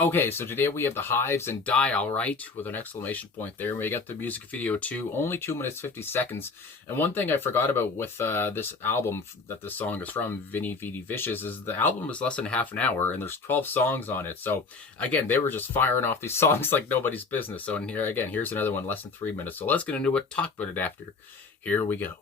Okay, so today we have the Hives and Die Alright with an exclamation point there. We got the music video too, only 2 minutes 50 seconds. And one thing I forgot about with this album that this song is from, Vinny Vidi Vicious, is the album is less than half an hour and there's 12 songs on it. So again, they were just firing off these songs like nobody's business. So in here again, here's another one, less than 3 minutes. So let's get into it, talk about it after. Here we go.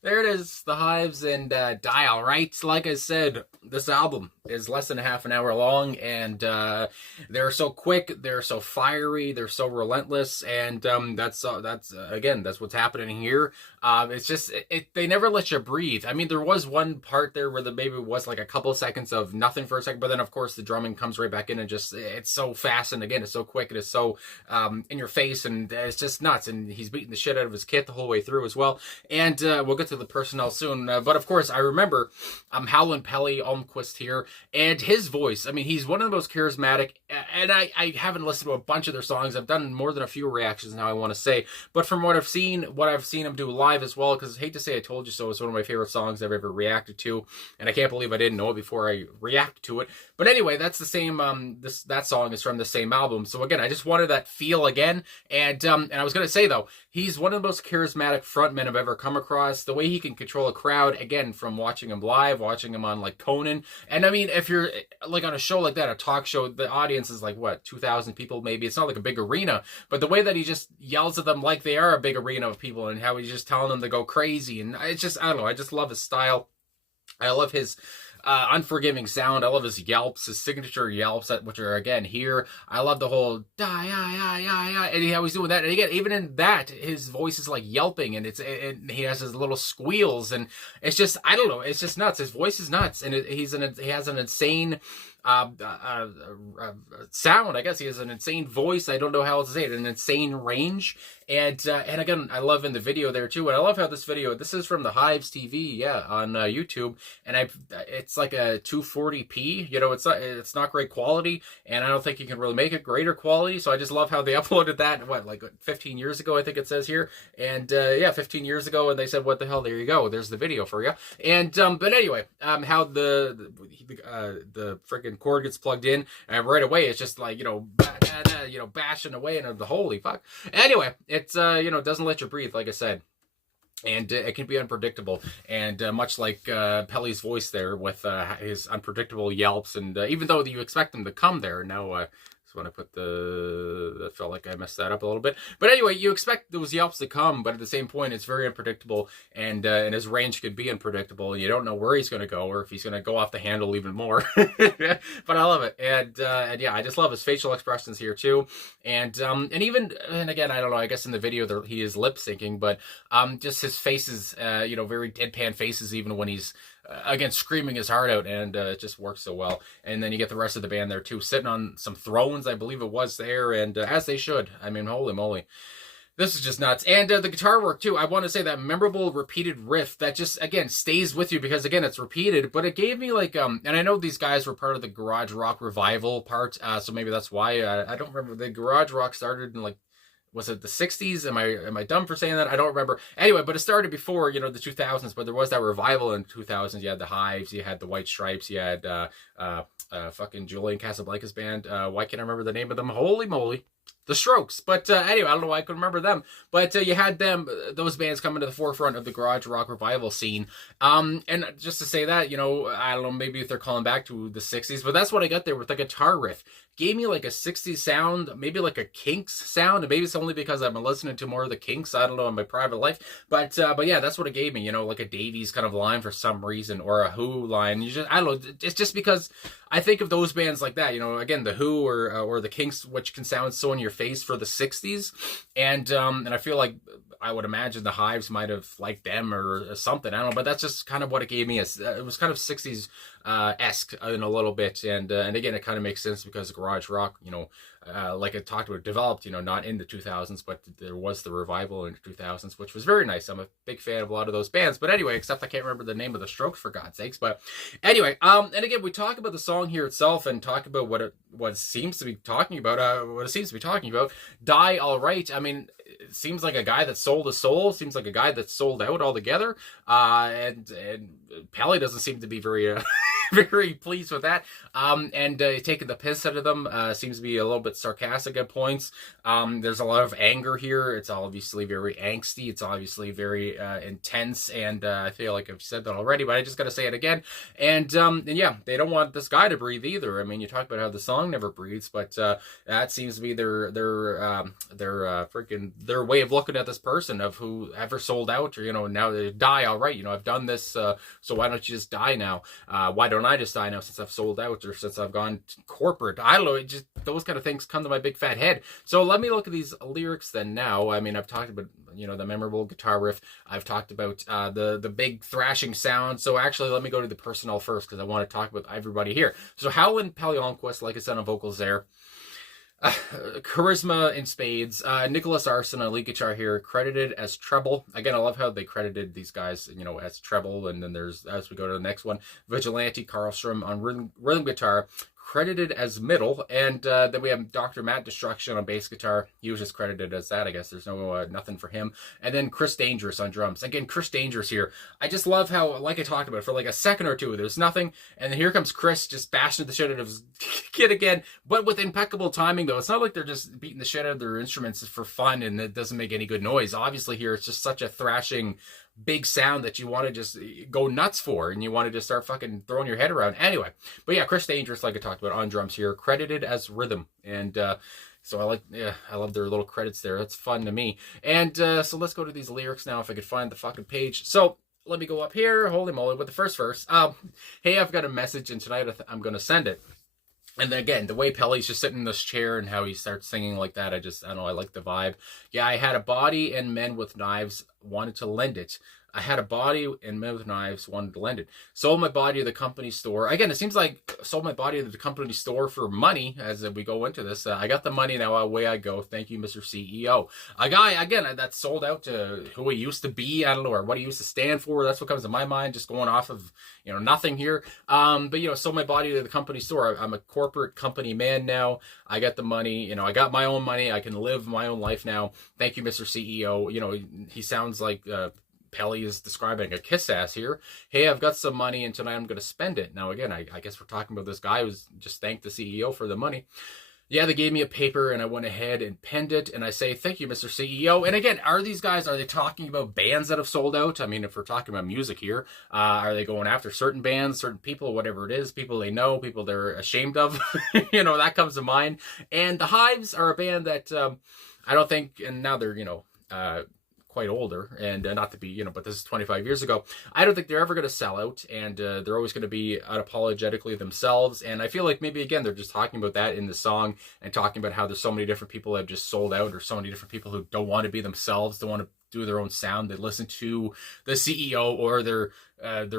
There it is, the Hives and Die Alright. Like I said, this album is less than a half an hour long, and they're so quick, they're so fiery, they're so relentless, and that's again, that's what's happening here. It's just they never let you breathe. I mean, there was one part there where the maybe was like a couple of seconds of nothing for a second, but then of course the drumming comes right back in, and just it's so fast, and again, it's so quick, and it's so in your face, and it's just nuts. And he's beating the shit out of his kit the whole way through as well. And we'll get to the personnel soon, but of course I remember Howlin' Pelly Almquist here, and his voice. I mean, he's one of the most charismatic, and I haven't listened to a bunch of their songs. I've done more than a few reactions now, I want to say, but from what I've seen him do live as well, because I hate to say I told you so, it's one of my favorite songs I've ever reacted to, and I can't believe I didn't know it before I reacted to it. But anyway, that's the same, that song is from the same album. So again, I just wanted that feel again, and I was going to say though, he's one of the most charismatic frontmen I've ever come across. The way he can control a crowd, again, from watching him live, watching him on like Conan. And I mean, if you're like on a show like that, a talk show, the audience is like what, 2,000 people maybe. It's not like a big arena, but the way that he just yells at them like they are a big arena of people, and how he's just telling them to go crazy, and it's just, I don't know, I just love his style. I love his unforgiving sound. I love his yelps, his signature yelps, which are again here. I love the whole and he always doing that. And again, even in that, his voice is like yelping, and he has his little squeals, and it's just, I don't know, it's just nuts. His voice is nuts, and he has an insane sound. I guess he has an insane voice. I don't know how else to say it. An insane range. And again, I love in the video there too. And I love how this is from the Hives TV, yeah, on YouTube. And it's like a 240p. You know, it's not great quality, and I don't think you can really make it greater quality. So I just love how they uploaded that. What, like 15 years ago, I think it says here. And yeah, 15 years ago, and they said, "What the hell? There you go. There's the video for you." And but anyway, how the freaking cord gets plugged in, and right away it's just like, bashing away, and the holy fuck. Anyway, it's doesn't let you breathe, like I said. And it can be unpredictable, and much like Pelly's voice there with his unpredictable yelps, and even though you expect him to come there, now just want to put I felt like I messed that up a little bit. But anyway, you expect those yelps to come, but at the same point, it's very unpredictable, and his range could be unpredictable, and you don't know where he's going to go, or if he's going to go off the handle even more. But I love it, and yeah, I just love his facial expressions here too, and again, I don't know, I guess in the video he is lip syncing, but just his faces, very deadpan faces, even when he's again screaming his heart out, and it just works so well. And then you get the rest of the band there too, sitting on some thrones, I believe it was there, and as they should. I mean, holy moly, this is just nuts. And the guitar work too, I want to say that memorable repeated riff that just again stays with you, because again it's repeated, but it gave me like and I know these guys were part of the garage rock revival part, so maybe that's why. I don't remember, the garage rock started in like, was it the 60s? Am I dumb for saying that? I don't remember. Anyway, but it started before, the 2000s, but there was that revival in 2000s. You had the Hives, you had the White Stripes, you had fucking Julian Casablancas band. Why can't I remember the name of them? Holy moly. The Strokes. But anyway, I don't know why I couldn't remember them. But you had those bands coming to the forefront of the garage rock revival scene. And just to say that, I don't know, maybe if they're calling back to the 60s, but that's what I got there with the guitar riff. Gave me like a 60s sound, maybe like a Kinks sound, and maybe it's only because I've been listening to more of the Kinks, I don't know, in my private life, but yeah, that's what it gave me, like a Davies kind of line for some reason, or a Who line. I don't know, it's just because I think of those bands like that, again, the Who or the Kinks, which can sound so in your face for the 60s, and I feel like I would imagine the Hives might have liked them or something, I don't know, but that's just kind of what it gave me. It was kind of 60s esque in a little bit, and again, it kind of makes sense because garage rock, like I talked about, developed, not in the 2000s, but there was the revival in the 2000s, which was very nice. I'm a big fan of a lot of those bands, but anyway, except I can't remember the name of the Strokes, for God's sakes. But anyway, and again, we talk about the song here itself, and talk about what it seems to be talking about. Die All Right. I mean, it seems like a guy that sold his soul. Seems like a guy that sold out altogether. And Pelly doesn't seem to be very very pleased with that. And taking the piss out of them. Seems to be a little bit sarcastic at points. There's a lot of anger here. It's obviously very angsty. It's obviously very intense. And I feel like I've said that already, but I just got to say it again. And yeah, they don't want this guy to breathe either. I mean, you talk about how the song never breathes, but that seems to be their way of looking at this person, of who ever sold out, or now they die all right. I've done this, so why don't you just die now? Why don't I just die now, since I've sold out, or since I've gone corporate? I don't know. It just, those kind of things come to my big fat head. So let me look at these lyrics then now. I mean, I've talked about the memorable guitar riff. I've talked about the big thrashing sound. So actually, let me go to the personnel first, because I want to talk about everybody here. So Howlin' Palionquist, like I said, on vocals there. Charisma in spades. Nicholas Arson on lead guitar here, credited as treble. Again, I love how they credited these guys, as treble. And then there's, as we go to the next one, Vigilante Karlstrom on rhythm guitar, credited as middle. And then we have Dr. Matt Destruction on bass guitar. He was just credited as that, I guess. There's no nothing for him. And then Chris Dangerous on drums. Again, Chris Dangerous here. I just love how, like I talked about, for like a second or two, there's nothing, and then here comes Chris just bashing the shit out of his kid again, but with impeccable timing, though. It's not like they're just beating the shit out of their instruments for fun and it doesn't make any good noise. Obviously here, it's just such a thrashing big sound that you want to just go nuts for, and you want to just start fucking throwing your head around. Anyway, but yeah, Chris Dangerous, like I talked about, on drums here, credited as rhythm. And so I love their little credits there. It's fun to me. And so let's go to these lyrics now, if I could find the fucking page. So let me go up here. Holy moly, with the first verse. Hey, I've got a message, and tonight I'm going to send it. And then again, the way Pelly's just sitting in this chair and how he starts singing like that, I don't know, I like the vibe. Yeah, I had a body and men with knives wanted to lend it. I had a body and men with knives wanted to lend it. Sold my body to the company store. Again, it seems like sold my body to the company store for money as we go into this. I got the money, now away I go. Thank you, Mr. CEO. A guy, again, that's sold out to who he used to be. I don't know, or what he used to stand for. That's what comes to my mind, just going off of, nothing here. But, sold my body to the company store. I'm a corporate company man now. I got the money. I got my own money. I can live my own life now. Thank you, Mr. CEO. He sounds like... Pelly is describing a kiss ass here. Hey, I've got some money and tonight I'm going to spend it. Now, again, I guess we're talking about this guy who's just thanked the CEO for the money. Yeah, they gave me a paper and I went ahead and penned it. And I say, thank you, Mr. CEO. And again, are they talking about bands that have sold out? I mean, if we're talking about music here, are they going after certain bands, certain people, whatever it is, people they know, people they're ashamed of? That comes to mind. And the Hives are a band that I don't think, and now they're, quite older, and not to be, but this is 25 years ago. I don't think they're ever going to sell out, and they're always going to be unapologetically themselves. And I feel like maybe, again, they're just talking about that in the song and talking about how there's so many different people that have just sold out, or so many different people who don't want to be themselves, don't want to do their own sound. They listen to the CEO or their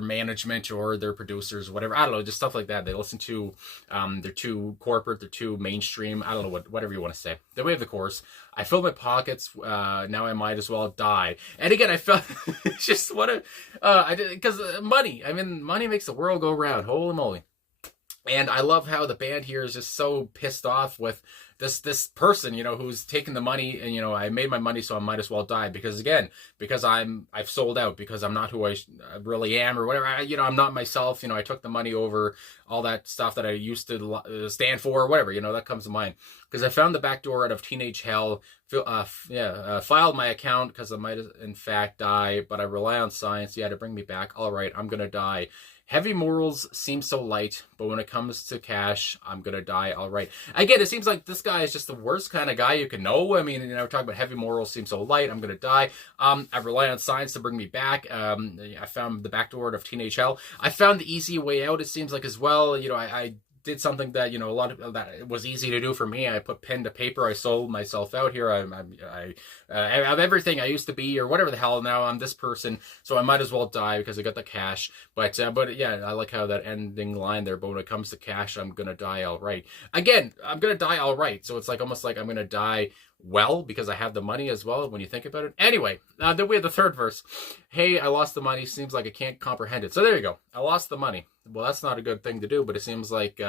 management or their producers, whatever. I don't know, just stuff like that. They listen to, they're too corporate, they're too mainstream. I don't know, whatever you want to say. The way of the chorus. I filled my pockets. Now I might as well die. And again, I felt just because money. I mean, money makes the world go round. Holy moly. And I love how the band here is just so pissed off with this person, who's taking the money, and I made my money, so I might as well die because I've sold out, because I'm not who I really am, or whatever. I'm not myself. I took the money over all that stuff that I used to stand for, or whatever. That comes to mind, because I found the back door out of teenage hell. Filed my account because I might in fact die, but I rely on science. Yeah, to bring me back. All right, I'm gonna die. Heavy morals seem so light, but when it comes to cash, I'm gonna die. All right. Again, it seems like this guy is just the worst kind of guy you can know. I mean, we're talking about heavy morals seem so light. I'm gonna die. I rely on science to bring me back. I found the back door of teenage hell. I found the easy way out. It seems like as well. I did something that a lot of that was easy to do for me. I put pen to paper. I sold myself out here. I have everything I used to be, or whatever the hell. Now I'm this person, so I might as well die because I got the cash. But yeah, I like how that ending line there. But when it comes to cash, I'm gonna die all right. Again, I'm gonna die all right. So it's like almost like I'm gonna die well because I have the money as well when you think about it. Anyway, then we have the third verse. Hey, I lost the money. Seems like I can't comprehend it. So there you go. I lost the money. Well, that's not a good thing to do, but it seems like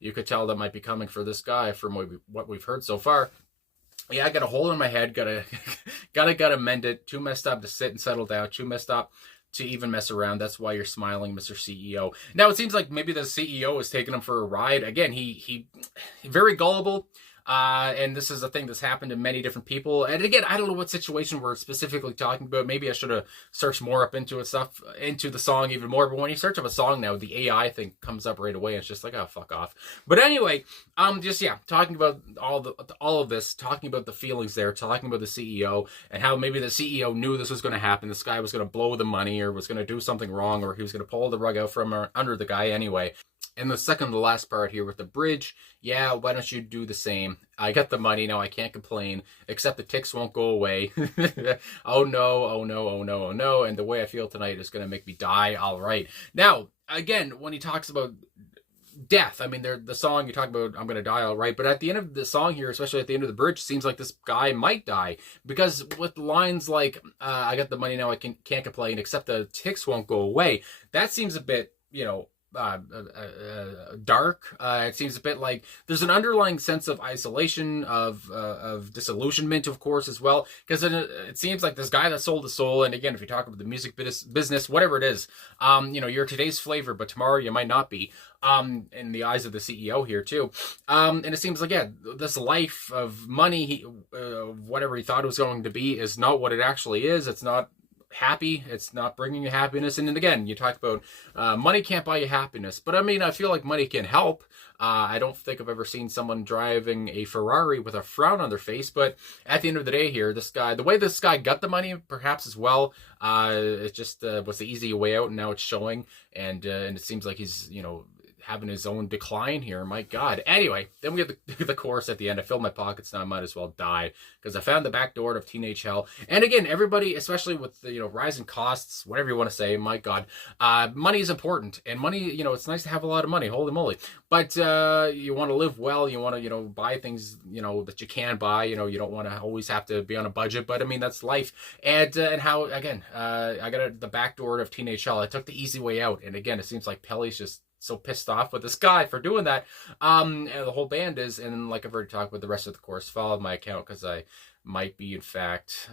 you could tell that might be coming for this guy from what we've heard so far. Yeah, I got a hole in my head. Gotta mend it. Too messed up to sit and settle down. Too messed up to even mess around. That's why you're smiling, Mr. CEO. Now it seems like maybe the CEO is taking him for a ride. Again, he very gullible. And this is a thing that's happened to many different people. And again, I don't know what situation we're specifically talking about. Maybe I should have searched more up into the song even more. But when you search up a song now, the AI thing comes up right away. And it's just like, oh, fuck off. But anyway, talking about all of this, talking about the feelings there, talking about the CEO and how maybe the CEO knew this was going to happen. This guy was going to blow the money, or was going to do something wrong, or he was going to pull the rug out from under the guy anyway. And the second to last part here with the bridge, yeah, why don't you do the same? I got the money, now I can't complain, except the ticks won't go away. Oh no, oh no, oh no, oh no, and the way I feel tonight is going to make me die, all right. Now, again, when he talks about death, I mean, the song you talk about, I'm going to die, all right, but at the end of the song here, especially at the end of the bridge, seems like this guy might die, because with lines like, I got the money, now I can't complain, except the ticks won't go away, that seems a bit, dark. It seems a bit like there's an underlying sense of isolation, of disillusionment, of course, as well, because it seems like this guy that sold his soul. And again, if you talk about the music business, whatever it is, you're today's flavor, but tomorrow you might not be. In the eyes of the CEO here too, and it seems like, yeah, this life of money, whatever he thought it was going to be, is not what it actually is. It's not happy. It's not bringing you happiness. And then again, you talk about money can't buy you happiness. But I mean, I feel like money can help. I don't think I've ever seen someone driving a Ferrari with a frown on their face. But at the end of the day here, this guy, the way this guy got the money, perhaps as well, it just was the easy way out. And now it's showing. And it seems like he's, having his own decline here. My God. Anyway, then we get the chorus at the end. I filled my pockets now. I might as well die because I found the back door of teenage hell. And again, everybody, especially with the rising costs, whatever you want to say. My God, money is important, and money. It's nice to have a lot of money. Holy moly! But you want to live well. You want to buy things that you can buy. You don't want to always have to be on a budget. But I mean that's life. And how again, I got the back door of teenage hell. I took the easy way out. And again, it seems like Pelly's just so pissed off with this guy for doing that. And the whole band is, and like I've already talked with the rest of the chorus, follow my account because I might in fact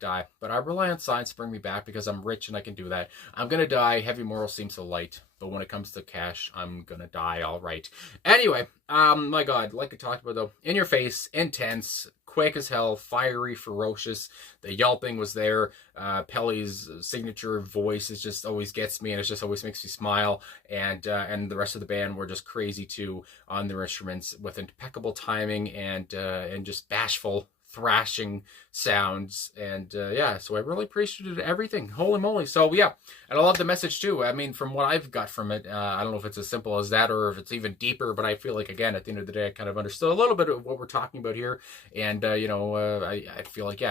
die. But I rely on science to bring me back because I'm rich and I can do that. I'm gonna die. Heavy morals seem so light, but when it comes to cash, I'm gonna die. All right. Anyway, my God, like I talked about though, in your face, intense, quick as hell, fiery, ferocious. The yelping was there. Pelly's signature voice is just always gets me, and it just always makes me smile. And the rest of the band were just crazy too on their instruments with impeccable timing and just bashful thrashing sounds. And so I really appreciated everything. Holy moly. So yeah, and I love the message too. I mean, from what I've got from it, I don't know if it's as simple as that or if it's even deeper, but I feel like again at the end of the day I kind of understood a little bit of what we're talking about here. And I feel like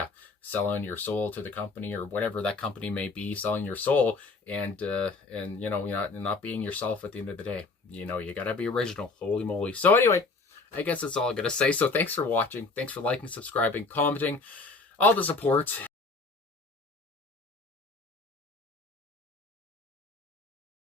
selling your soul to the company or whatever that company may be, selling your soul and not being yourself at the end of the day. You gotta be original. Holy moly. So anyway, I guess that's all I'm going to say. So thanks for watching. Thanks for liking, subscribing, commenting, all the support.